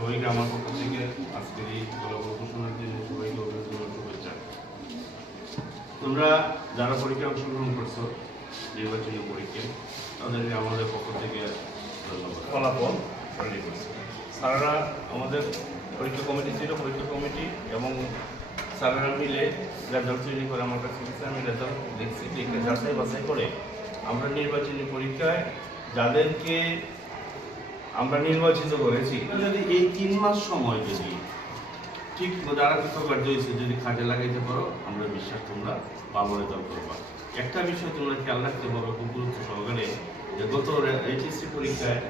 সবাইকে আমার পক্ষ থেকে আজকের এই ফলাফল ঘোষণার দিনে সবাইকে অভিনন্দন ও শুভেচ্ছা। তোমরা যারা পরীক্ষায় অংশগ্রহণ করছো নির্বাচনী পরীক্ষায় তাদেরকে আমাদের পক্ষ থেকে ধন্যবাদ। ফলাফল রেডি করছে স্যাররা, আমাদের পরীক্ষা কমিটি ছিল, পরীক্ষা কমিটি এবং স্যাররা মিলে রেজাল্ট তৈরি করে আমার কাছে গেছে। আমি রেজাল্ট দেখছি, দেখে যাচাই বাছাই করে আমরা নির্বাচনী পরীক্ষায় যাদেরকে আমরা নির্বাচিত করেছি, যদি এই 3 মাস সময় যদি ঠিক যারা কৃতকার্য হয়েছে যদি কাজে লাগাইতে পারো, আমরা বিশ্বাস তোমরা পাবো রেজাল্ট করবা। একটা বিষয় তোমরা খেয়াল রাখতে পারো খুব গুরুত্ব সহকারে, যে গত এইচএসসি পরীক্ষায়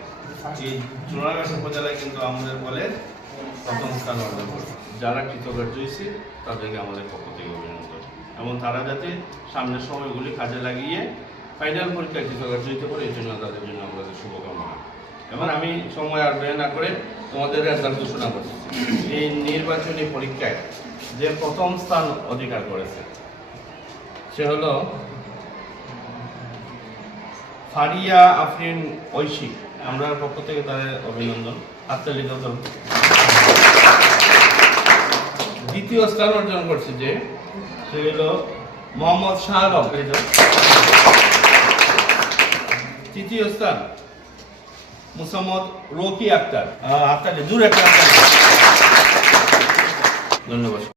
এই চুনারগাছা উপজেলায় কিন্তু আমাদের বলে প্রথম স্থান অর্জন করছে। যারা কৃতকার্য হয়েছে তাদেরকে আমাদের পক্ষ থেকে অভিনন্দন, এবং তারা যাতে সামনের সময়গুলি কাজে লাগিয়ে ফাইনাল পরীক্ষায় কৃতকার্য হইতে পারে, এই জন্য তাদের জন্য আমাদের শুভকামনা। এবং আমি সময় আর ব্যয় না করে তোমাদের রেজাল্ট ঘোষণা করছি। এই নির্বাচনী পরীক্ষায় যে প্রথম স্থান অধিকার করেছে সে হলো ফারিয়া আফরিন ঐশী। আমরা পক্ষ থেকে তাদের অভিনন্দন, হাততালি দাও। দ্বিতীয় স্থান অর্জন করছে যে সে হলো মোহাম্মদ শাহ আলম। তৃতীয় স্থান মুসাম্মদ রকি আক্তার। হাততালি, জোরে একটা হাততালি। ধন্যবাদ।